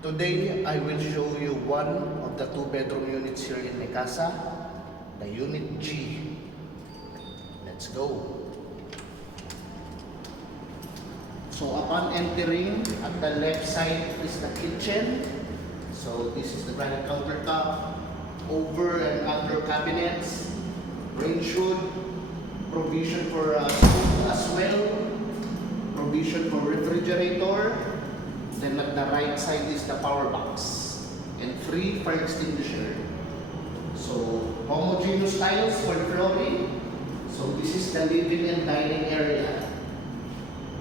Today, I will show you one of the two-bedroom units here in Mikasa, the Unit G. Let's go. So upon entering, at the left side is the kitchen. So this is the granite countertop, over and under cabinets, range hood, provision for stove as well, provision for refrigerator. Then at the right side is the power box and free fire extinguisher. So homogeneous tiles for the flooring. So this is the living and dining area.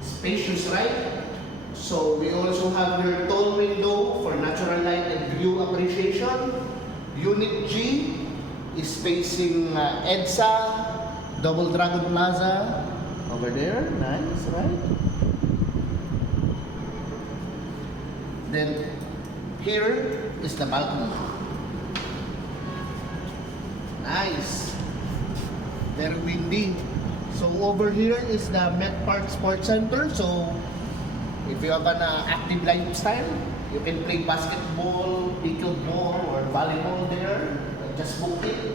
Spacious, right? So we also have your tall window for natural light and view appreciation. Unit G is facing EDSA, Double Dragon Plaza over there. Nice, right? Then here is the balcony. Nice. Very windy. So over here is the Met Park Sports Center. So if you have an active lifestyle, you can play basketball, pickleball, or volleyball there. Just book it.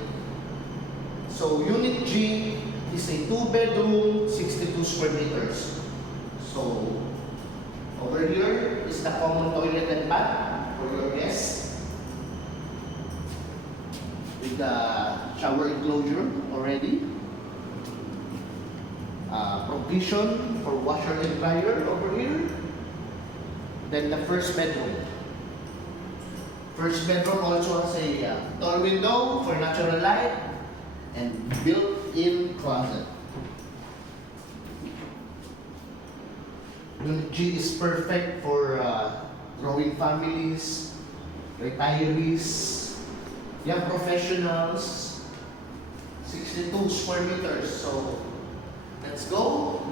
So Unit G is a 2-bedroom, 62 square meters. So over here is the common toilet and bath for your guests with the shower enclosure already. Provision for washer and dryer over here. Then the first bedroom. First bedroom also has a tall window for natural light and built-in closet. Unit G is perfect for growing families, retirees, young professionals. 62 square meters. So let's go.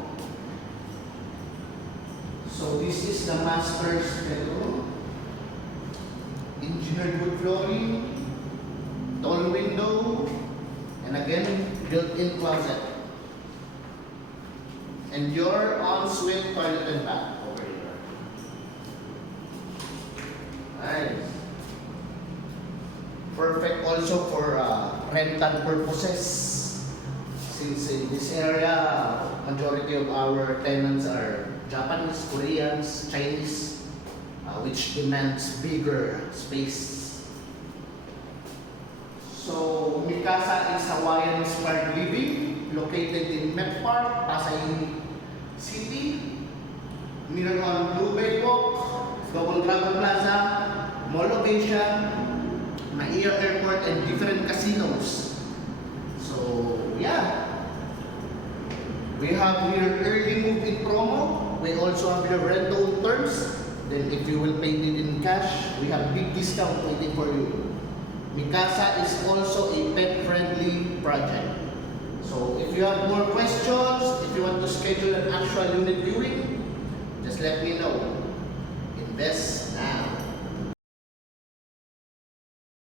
So this is the master's bedroom. Engineered wood flooring, tall window, and again, built-in closet. And your ensuite toilet and bath over here. Nice. Perfect also for rental purposes. Since in this area, majority of our tenants are Japanese, Koreans, Chinese, which demands bigger space. So Mikasa is Hawaiian-inspired living, located in Met Park, Pasay City, near on Blue Bay Walk, Double Dragon Plaza, Mall of Asia, Maia Airport, and different casinos. So yeah, we have here early move-in promo. We also have here rental terms. Then if you will pay it in cash, we have big discount waiting for you. Mikasa is also a pet-friendly project. So if you have more questions, if you want to schedule an actual unit viewing, just let me know. Invest now.